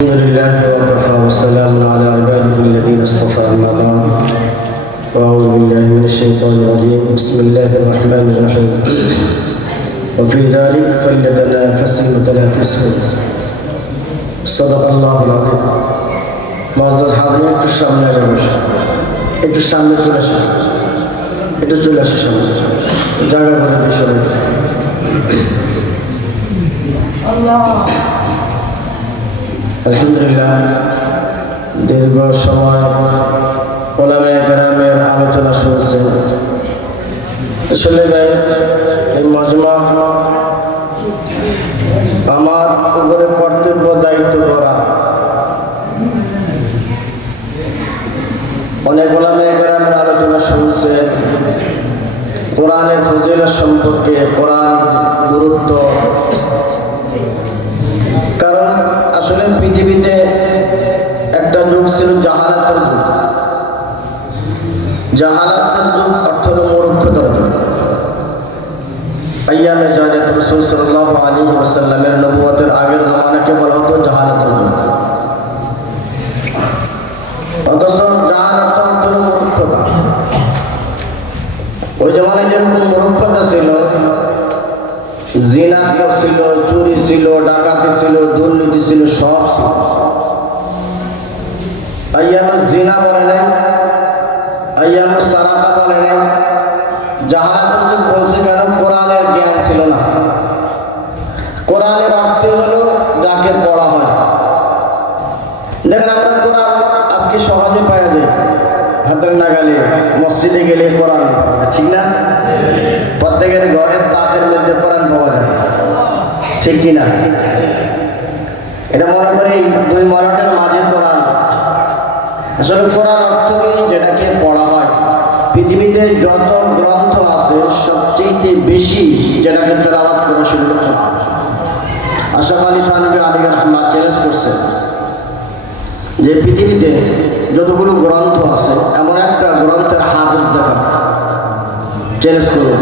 الحمد لله وكفى والسلام على عباده الذين اصطفى أما بعد فأعوذ بالله من الشيطان الرجيم بسم الله الرحمن الرحيم وفي ذلك فليتنافس المتنافسون صدق الله العظيم معزز حاضرين একটু সামনে বসে একটু সামনে চলে আসুন একটু চলে আসুন সামনে জায়গা করে বিষয় আল্লাহ আলহামদুলিল্লাহ দীর্ঘ সময় ওলামায়ে কেরামের আলোচনা শুনছে আসলে এই মজমা আমার উপরে কর্তব্য দায়িত্ব করা অনেক ওলামায়ে কেরামের আলোচনা শুনছে কোরআনের ফজিলত সম্পর্কে কোরআন গুরুত্ব কারণ আসলে পৃথিবীতে একটা যুগ ছিল জাহালাতের যুগ অর্থ হল মূর্খতার যুগ আইয়ামে জানে রাসূল সাল্লাল্লাহু আলাইহি ওয়াসাল্লামের নবুয়তের আগের জামানাকে বলা হতো জাহালাতের যুগ অথচ জাহালাত অর্থ হল মূর্খতা ওই জামানায় যেরকম মূর্খতা ছিল জিনা ছিল চুরি ছিল ডাকাতি ছিল দুর্নীতি ছিল সব ছিল আইয়ামুজ জিনা বলে নাই আইয়ামুজ সারাকা বলে নাই জাহালাতের যুগ বলছে কেন কোরআনের জ্ঞান ছিল না কোরআনের অর্থ হলো যাকে পড়া হয় দেখেন আমরা কোরআন আজকে সহজে পাওয়া যায় হাতের নাগালে মসজিদে গেলে কোরআন ঠিক না প্রত্যেকের ঘরের তাকের মধ্যে কোরআন পাওয়া যায় ঠিক কিনা এটা মনে করি দুই মরাটের মাঝে কোরআন আসলে কোরআন অর্থ কি যেটাকে পড়া হয় পৃথিবীতে যত গ্রন্থ আছে সবচেয়ে বেশি যেটাকে তেলাওয়াত করা সেগুলো কোরআন আশরাফ আলী থানভী আলিগড় রহমাত চ্যালেঞ্জ করছে যে পৃথিবীতে যতগুলো গ্রন্থ আছে এমন একটা গ্রন্থের হাফেজ দেখা চ্যালেঞ্জ করবে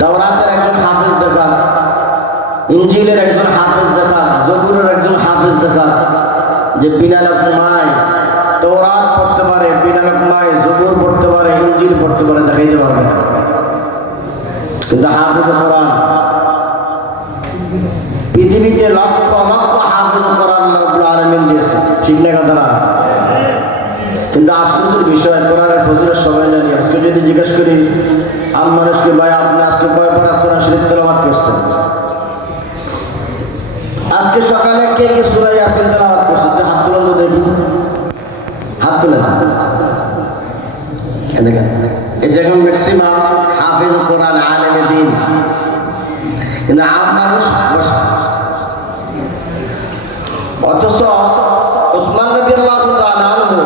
তাওরাতের একজন হাফেজ দেখা ইনজিলের একজন হাফেজ দেখা জবুরের একজন হাফেজ দেখা যে বিনা লোকমায় তাওরাত পড়তে পারে বিনা লোকমায় জবুর পড়তে পারে ইনজিল পড়তে পারে দেখাইতে পারবে না কিন্তু হাফেজ কোরআন পৃথিবীতে লক্ষ লক্ষ হাফেজ কোরআন রব্বুল আলামিন দিয়েছে ঠিক না কথাটা কিন্তু আফসোসের বিষয় কোরআনের ফজিলত সবাই জানি আজকে যদি জিজ্ঞেস করি আম মানুষকে ভাই আপনি আজকে কয় পারা কোরআন শরীফ তেলাওয়াত করছেন আজকে সকালে কে কে সূরা ইয়াসিন তেলাওয়াত করছে হাত তুলেন তো দেখি হাত তুলেন দেখেন এই যখন ম্যাক্সিমাম হাফেজ কোরআন আলেমে দ্বীন কিন্তু আম মানুষ অথচ ওসমান রাদিয়াল্লাহু তাআলা আনহু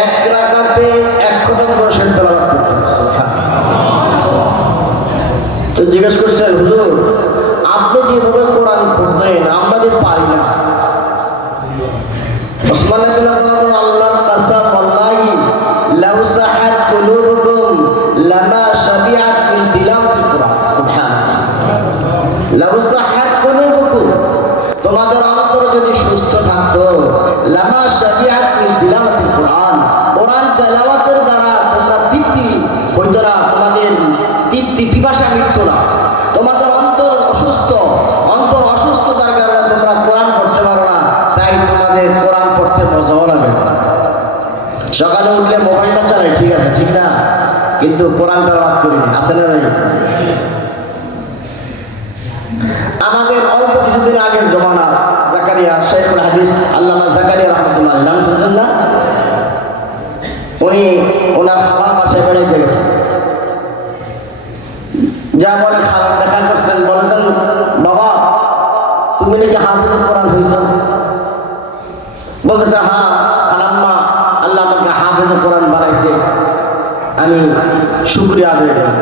এক রাকাতে এক খতম করে শেষ তেলাওয়াত করতেন তো জিজ্ঞেস করছেন হুজুর আপনি যেভাবে কোরআন পড়তেন আমরা যে পারি না ওসমান রাদিয়াল্লাহু আল্লাহর কাসাম ওয়াল্লাহি লাউ সাহাত কুলুবুকুম লামা শাবিআত মিন তিলাওয়াতিল কোরআন সুবহানাল্লাহ লাউ সাহাত কুলুবুকুম তোমাদের অন্তর যদি সুস্থ থাকতো লামা শাবিআত মিন তিলাওয়াতিল কোরআন কোরআন তেলাওয়াতের দ্বারা তোমরা তৃপ্তি হইতো না তোমাদের তৃপ্তি পিপাসা মিটতো না তোমাদের অন্তর অসুস্থতার কারণে তোমরা কোরআন পড়তে পারো না তাই তোমাদের কোরআন পড়তে মজাও লাগে না সকালে উঠলে মোবাইলটা চালাই ঠিক আছে ঠিক না কিন্তু কোরআন তেলাওয়াত করিনি আছে না ভাই আমাদের অল্প কিছুদিন আগের জমানা জাকারিয়া শেখুল হাদিস আল্লামা জাকারিয়া রাহমাতুল্লাহ নাম শুনছেন না উনি ওনার খালার বাসায় বেড়াইতে গেছেন যা বলে খালার দেখা করছেন বলেছেন বাবা তুমি নাকি হাফেজ কোরআন হয়েছ বলতেছে হ্যাঁ খালাম্মা আল্লাহ আমাকে হাফেজ কোরআন বানাইছে আমি শুকরিয়া আদায় করি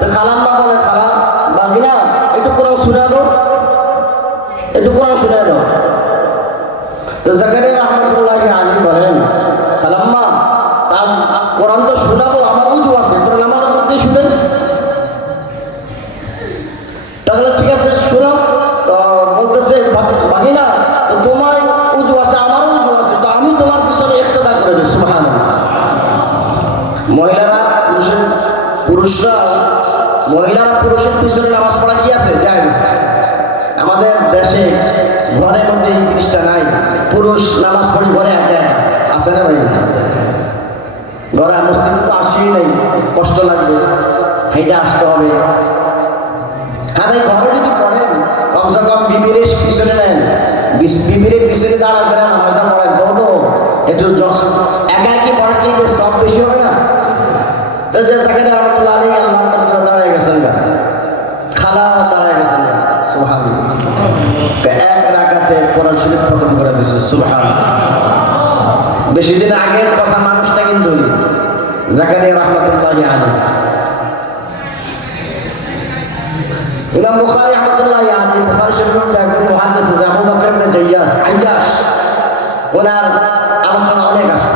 তো খালাম্মা বলে খালা বাগিনা একটু কোরআন শুনে দাও একটু কোরআন শুনে দাও তো জাকারিয়া রাহমাতুল্লাহ আলাইহি বলেন খালাম্মা তার কোরআন তো শোনাবো আমার উজু আছে তোর নামাজের মধ্যে শুনে তাহলে ঠিক আছে শোনাও বলতেছে বাগিনা ঘরের মধ্যে এই জিনিসটা নাই। পুরুষ নামাজ পড়ি ঘরে একা একা, আছে না ভাই? ঘরে মসজিদ তো আসেই নাই, কষ্ট লাগবে, হেঁটে আসতে হবে। হ্যাঁ ভাই, ঘরে যদি পড়েন কমসে কম বিবির পিছনে নেন, বিবির পিছনে দাঁড়া করে নামাজটা পড়েন, তো একটু একা কি পড়ার চাইতে সব বেশি হবে না? তো যে জায়গাটা রহমতুল্লাহ আলী আল্লাহ দাঁড়ায় গেছেন, খালা দাঁড়ায় গেছেন, সুবহানাল্লাহ, এক রাকাতে কোরআন শরীফ খতম করে দিয়েছে, সুবহানাল্লাহ। বেশি দিন আগের কথা, মানুষটা কিন্তু জাকারিয়া রহমতুল্লাহ আলী, ইমাম বুখারী রহমতুল্লাহ আলী, বুখারী শরীফের একজন মুহাদ্দিস আবু বকর ইবনে আইয়াশ, ওনার আলোচনা অনেক আছে।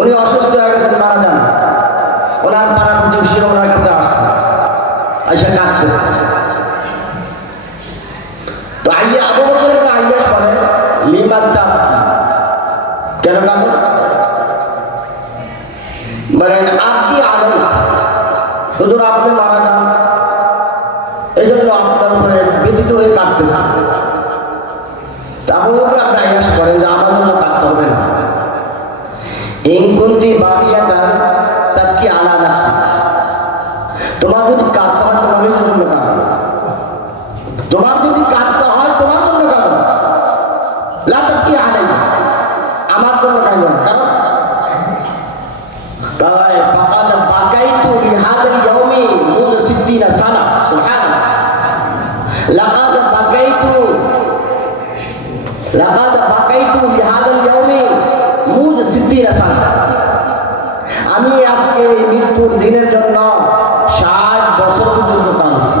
উনি অসুস্থ হয়ে গেছেন, মারা যান। ওনার পাড়া প্রতিবেশীরা ওনার কাছে আসছে, আইসা কাঁদতেছে। তো আবু বকর ইবনে আইয়াশ বলে, লিমা তাবকি, কেন কাঁদো? বলেন আপনি আলো, হুজুর আপনি মারা যান, এই জন্য আপনার উপরে ব্যতীত হয়ে কাঁদতেছে। আবু বকর ইবনে আইয়াশ বলেন যে আমার জন্য কাঁদতে হবে না। ইনকুন্তি বাকিয়াতান তাবকি আলা নাফসি, তোমার যদি কাঁদতে হয় তোমার জন্য কাঁদো, তোমার যদি কাঁদতে হয় তোমার জন্য কাঁদো, লা তাবকি আলাইয়া, আমার জন্য কাঁদো না। কারণ ফাকাদ বাকাইতু লিহাদাল ইয়াউমি মুজ 60 সানা, সুবহানাল্লাহ, লাকাদ বাকাইতু লিহাদাল ইয়াউমি মুজ 60 সানা, আমি আজকে মৃত্যুর দিনের জন্য 60 বছর পর্যন্ত কাঁদছি।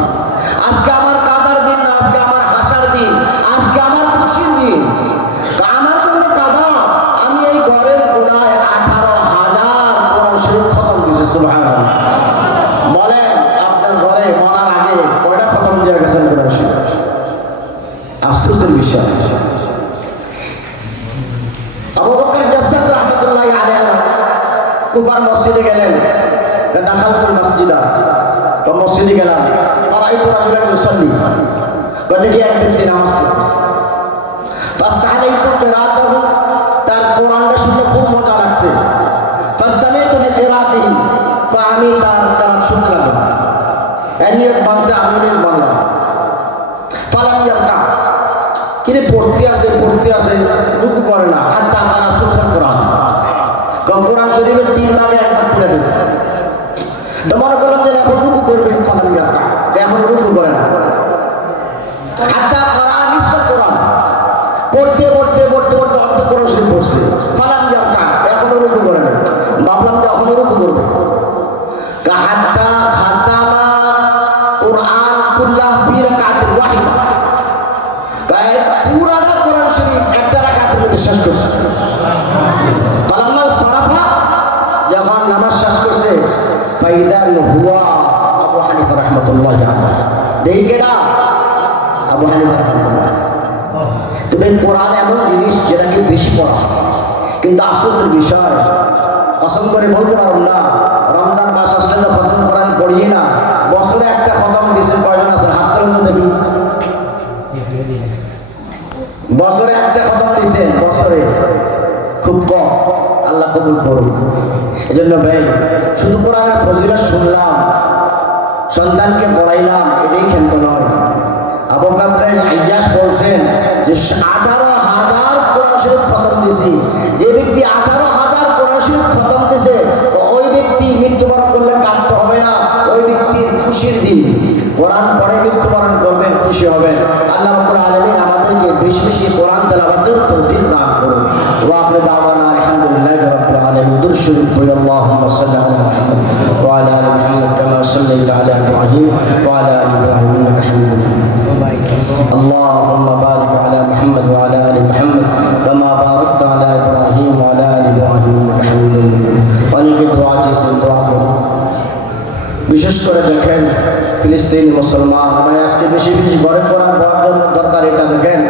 আজকে আমার কাঁদার দিন না, আজকে আমার হাসার দিন, আজকে আমার খুশির দিন, আমার জন্য কাঁদা। আমি এই ঘরের কোনায় 18,000 কোরআন শরীফ খতম দিয়েছি, সুবহানাল্লাহ। বলেন আপনার ঘরে মরার আগে কয়টা খতম দিয়ে গেছেন কোরআন শরীফ? আফসোসের বিষয়। আবু বকর জাসসাস রাহমাতুল্লাহ আলাইহি কুফার মসজিদে গেলেন, দাখালতুল মসজিদা, তো মসজিদে গেলাম, ফারাইতু রাজুলান ইউসাল্লি, দেখি এক ব্যক্তি নামাজ পড়তেছে। ফাস্তাহালাইতু কিরাআতাহু, তার কোরআনটা শুনে খুব মজা লাগছে। ফাস্তামিতু লিকিরাআতিহি, তো আমি তার কিরাআত শুনতে লাগলাম, নিয়ত বানছে, আমি নিয়ত বানলাম। ফালাম ইয়ারকা, কিরে পড়তে আছে রুকু করে না, হাত্তা তারা সুলসাল কোরআন, কোরআন শরীফের 3 ভাগে 1 ভাগ পড়ে ফেলছে। তো মনে করলাম যে এখন রুকু করবে, ফালাম ইয়ারকা, এখন রুকু করে না, হাত্তা তারা নিসফাল কোরআন, পড়তে অর্ধ কোরআন শরীফ পড়ছে, ফালাম ইয়ারকা, এখনো রুকু করে না। ভাবলাম যে এখনো রুকু করবে, হাত্তা খাতামা কোরআন কুল্লাহ ফি রাকাতিন ওয়াহিদা, পুরাটা কোরআন শরীফ একটা রাকাতের মধ্যে শেষ করছে। ফালাম্মা সারাফা, যখন নামাজ শেষ করছে, ফাইদান হুয়া আবু হানিফা রাহমাতুল্লাহি আলাইহি, দেইকেডা আবু হানিফা রাহমাতুল্লাহ। তবে কোরআন এমন জিনিস যেটাকে বেশি পড়া হয়, কিন্তু আফসোসের বিষয়, কসম করে বলতে পারুন না, রমজান মাস আসলে তো খতম কোরআন পড়িয়ে না। বছরে একটা খতম দিয়েছেন কয়জন আছে? হাত তোলেন তো দেখি। বছরে একটা খতম দিয়েছেন, বছরে খুব কম, আল্লাহ কবুল করুন। এই জন্য ভাই, শুধু কোরআনের ফজিলত শুনলাম, সন্তানকে পড়াইলাম, এটাই ক্ষান্ত নয়। আবু বকর আইয়াশ বলছেন যে 18,000 কোরআন শরীফ খতম দিয়েছি। যে ব্যক্তি 18,000 কোরআন শরীফ খতম দিয়েছে, ওই ব্যক্তি মৃত্যুবরণ করলে কাঁদতে হবে না, ওই ব্যক্তির খুশির দিন। কোরআন পড়ে মৃত্যুবরণ করবেন, খুশি হবেন। আল্লাহ রাব্বুল আলামিন আমাদেরকে বেশি বেশি কোরআন তেলাওয়াতের তৌফিক দান করুন। ওয়া আখিরু দাওয়ানা আলহামদুলিল্লাহি রাব্বিল আলামিন। দুরূদ শরীফ পড়ি, আল্লাহুম্মা সাল্লি আলা মুহাম্মাদ ওয়া আলা আলি মুহাম্মাদ কামা সাল্লাইতা আলা ইব্রাহিম ওয়া আলা আলি ইব্রাহিম ইন্নাকা হামিদুম মাজিদ। আল্লাহুম্মা বারিক আলা মুহাম্মাদ ওয়া আলা আলি মুহাম্মাদ কামা বারাকতা আলা ইব্রাহিম ওয়া আলা আলি ইব্রাহিম ইন্নাকা হামিদুম মাজিদ। অনেকে দোয়া চেয়েছেন, দোয়া করুন। বিশেষ করে দেখেন ফিলিস্তিনি মুসলমান ভাই, আজকে বেশি বেশি ঘরে পড়ার জন্য দরকার। এটা দেখেন,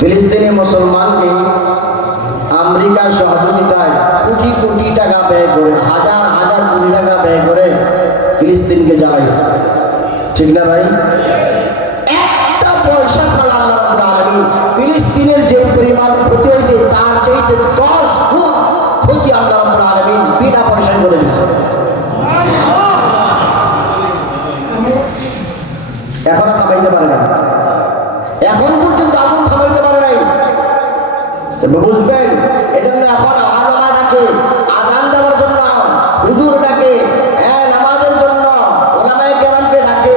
ফিলিস্তিনি মুসলমানকে আমেরিকার সহযোগিতায় কোটি কোটি টাকা ব্যয় করে, হাজার হাজার কোটি টাকা ব্যয় করে ফিলিস্তিনকে জ্বালাইছে, ঠিক না ভাই? একটা পয়সা পরিমাণ ক্ষতি হয়েছে তার চাইতে 10 গুণ ক্ষতি আল্লাহ রাব্বুল আলামিন বিনা পয়সায় করে দিচ্ছে। এখনো থামাইতে পারে না, এখন পর্যন্ত আগুন থামাইতে পারে নাই। বুঝবেন এজন্য এখন আলামা ডাকে আযান দেওয়ার জন্য, হুজুর ডাকে, নামাজের জন্য ওলামায়ে কেরামকে ডাকে।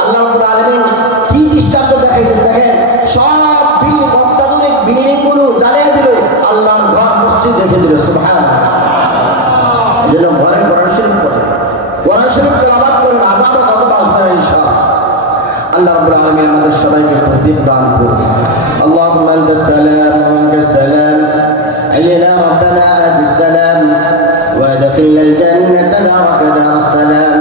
আল্লাহ রাব্বুল আলামিন কি দৃষ্টান্ত দেখাইছেন দেখেন, সব অত্যাধুনিক বিল্ডিং গুলো জ্বালিয়ে দিল, আল্লাহর ঘর মসজিদ রেখে দিল। সুবহানাল্লাহ। এজন্য ঘরে কোরআন শরীফ পড়েন, কোরআন শরীফ তেলাওয়াত করেন, আযাবও কত আসবে না ইনশাআল্লাহ। আল্লাহ রাব্বুল আলামিন আমাদের সবাইকে তৌফিক দান করুন। আল্লাহুম্মা আনতাস সালাম ওয়া মিনকাস সালাম, আইনা রাব্বানা আতিস সালাম ওয়া আদখিলনাল জান্নাতা দারাকা দারাস সালাম,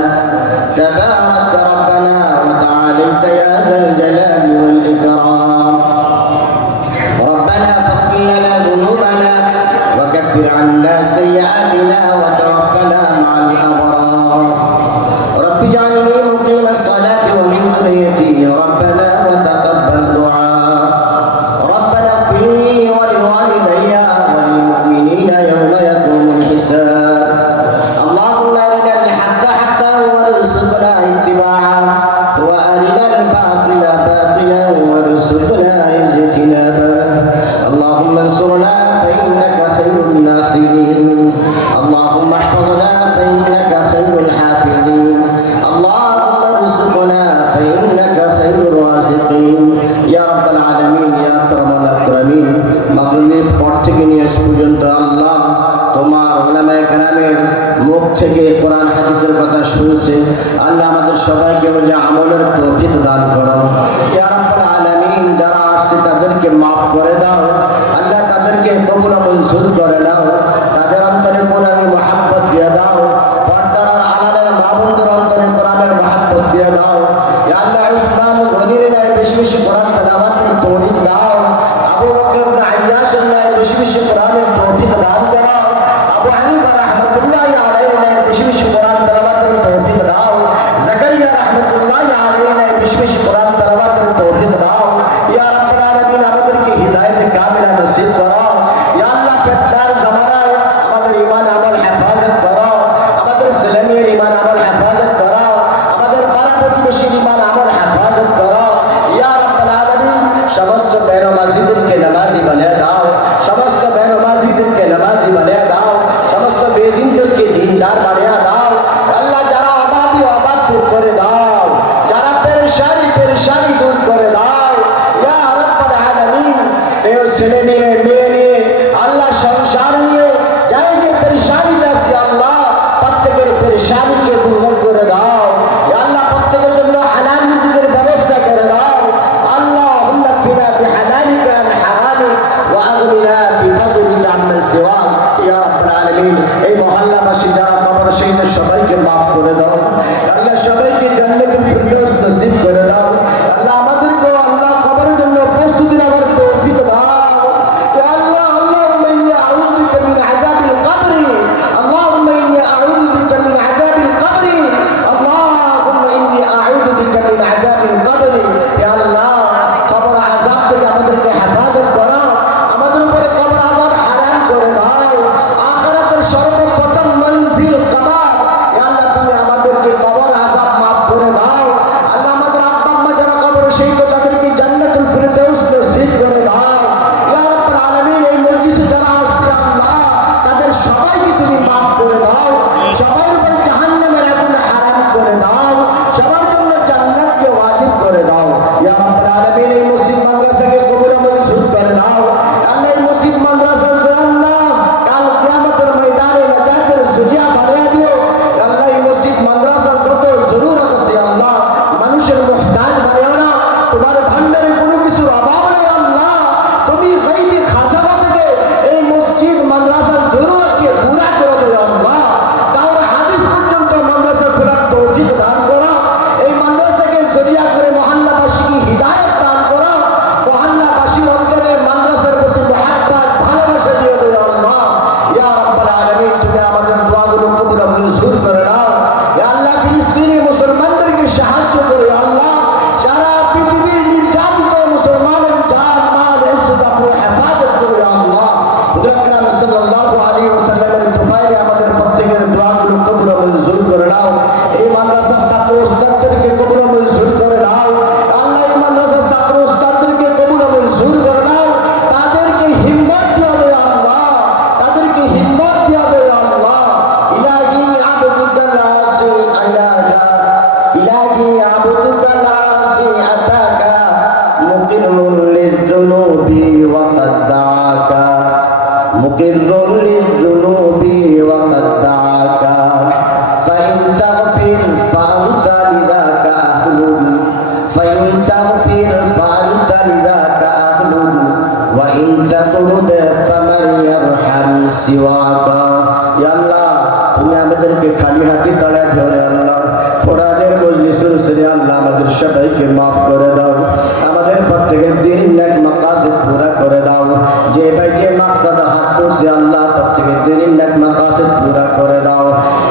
তাবারাক রাব্বানা ওয়া তাআলাইতা ইয়া যাল জালালি ওয়াল ইকরাম। ربنا فاغفر لنا ذنوبنا وكفر عنا سيئاتنا وتوفنا مع الأبرار. رب اجعلني مقيم الصلاة ومن ذريتي ربنا وتقبل دعاء. ربنا اغفر لي ولوالدي وللمؤمنين يوم يقوم الحساب. اللهم أرنا الحق حقا وارزقنا اتباعه وأرنا الباطل باطلا وارزقنا اجتنابه. اللهم انصرنا فإنك خير الناصرين. اللهم احفظنا فإنك خير الحافظين. اللهم ارزقنا فإنك خير الرازقين. يا رب العالمين يا أكرم الأكرمين. মাগরিবের পর থেকে নিয়ে পর্যন্ত আল্লাহ তোমার উলামায়ে কেরামের মুখ থেকে কোরআন হাদিসের কথা শুনছে, আল্লাহ আমাদের সবাইকে যে আমলের তৌফিক দান করো। ইয়া রাব্বুল আলামিন যারা আসছে তাদেরকে মাফ করে দাও আল্লাহ, তাদেরকে কবুল মঞ্জুর করে নাও, তাদের অন্তরে কোরআনের মহব্বত দিয়ে দাও, পর্দার আড়ালের মা বোনদের অন্তরে কোরআনের মহব্বত দিয়ে দাও। ইয়া আল্লাহ উসমান গনির ন্যায় বেশি বেশি কোরআন তেলাওয়াতের তৌফিক দাও, আবু বকর আইয়াশের ন্যায় বেশি বেশি কোরআনের তৌফিক দান করো, আবু হানিফা রাহমাতুল্লাহি আলাইহির ন্যায় বেশি বেশি কোরআন তেলাওয়াতের তৌফিক দাও, জাকারিয়া রাহমাতুল্লাহি আলাইহির ন্যায় বেশি বেশি কোরআন তেলাওয়াতের তৌফিক দাও। ইয়া রাব্বুল আলামিন আমাদেরকে হিদায়াতে কামিলা নসিব করো। ইয়া আল্লাহ ফিতনার জামানায় আমাদের ঈমান আমল হেফাজত করো, আমাদের ছেলেমেয়ের ঈমান আমল হেফাজত করো, আমাদের পাড়া প্রতিবেশীর ঈমান আমল হেফাজত করো। ইয়া রাব্বুল আলামিন সমস্ত বেনামাজিদেরকে নামাজি বানিয়ে দাও, সমস্ত বেনামাজিদেরকে নামাজি বানিয়ে দাও, সমস্ত বেদিনদেরকে দিনদার বানিয়ে দাও। আল্লাহ যারা অভাবী অভাব দূর করে দাও, যারা পেরেশানি দূর করে দাও। ইয়া রাব্বুল আলামিন এই ছেলে নিয়ে মেয়ে নিয়ে আল্লাহ সংসার নিয়ে যাই যে পেরেশানিতে আছে আল্লাহ প্রত্যেকের পেরেশানিকে দূর করে দাও। ইয়া আল্লাহ প্রত্যেকের জন্য হালাল রিজিকের ব্যবস্থা করে দাও। اللهم اكفنا بحلالك عن حرامك واغننا بفضلك عمن سواك يا رب العالمين. এই মহল্লাবাসী যারা কবর শহীদের সবাইকে মাফ করে দাও আল্লাহ, সবাইকে জান্নাতুল ফিরদৌস নসিব করে দাও আল্লাহ। আমাদেরকে আল্লাহ কবরের জন্য প্রস্তুতি নেওয়ার তৌফিক দাও ইয়া আল্লাহ। اللهم اني اعوذ بك من عذاب القبر، اللهم اني اعوذ بك من عذاب القبر، اللهم اني اعوذ بك من عذاب القبر يا الله। কবর আযাব থেকে আমাদেরকে হেফাজত করো, আমাদের উপরে কবর আযাব হারাম করে দাও, আখিরাতের সর্বোত্তম للذنوب وقد دعاك مقر للذنوب وقد دعاك فإن تغفر فأنت لذاك أهل فإن تغفر فأنت لذاك أهل وإن تطرد فمن يرحم سواك يا الله তুমি আমাদেরকে খালি হাতে দাঁড়ায় ধরে আল্লাহ কোরআনের মজলিসের ছেড়ে আল্লাহ আমাদের সবাইকে মাফ করে দাও আমাদের প্রত্যেকের দিন নেক মাকাসিদ পুরা করে দাও যে ভাইকে মাকসাদ হাত তুলছে আল্লাহ প্রত্যেকের দিন নেক মাকাসিদ পুরা করে দাও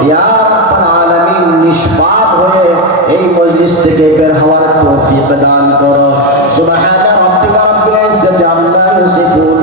ইয়া রাব্বাল আলামিন নিষ্পাপ হয়ে এই মজলিস থেকে বের হওয়ার তৌফিক দান করো সুবহান রাব্বিকা রাব্বিল ইজ্জাতি আম্মা ইয়াসিফুন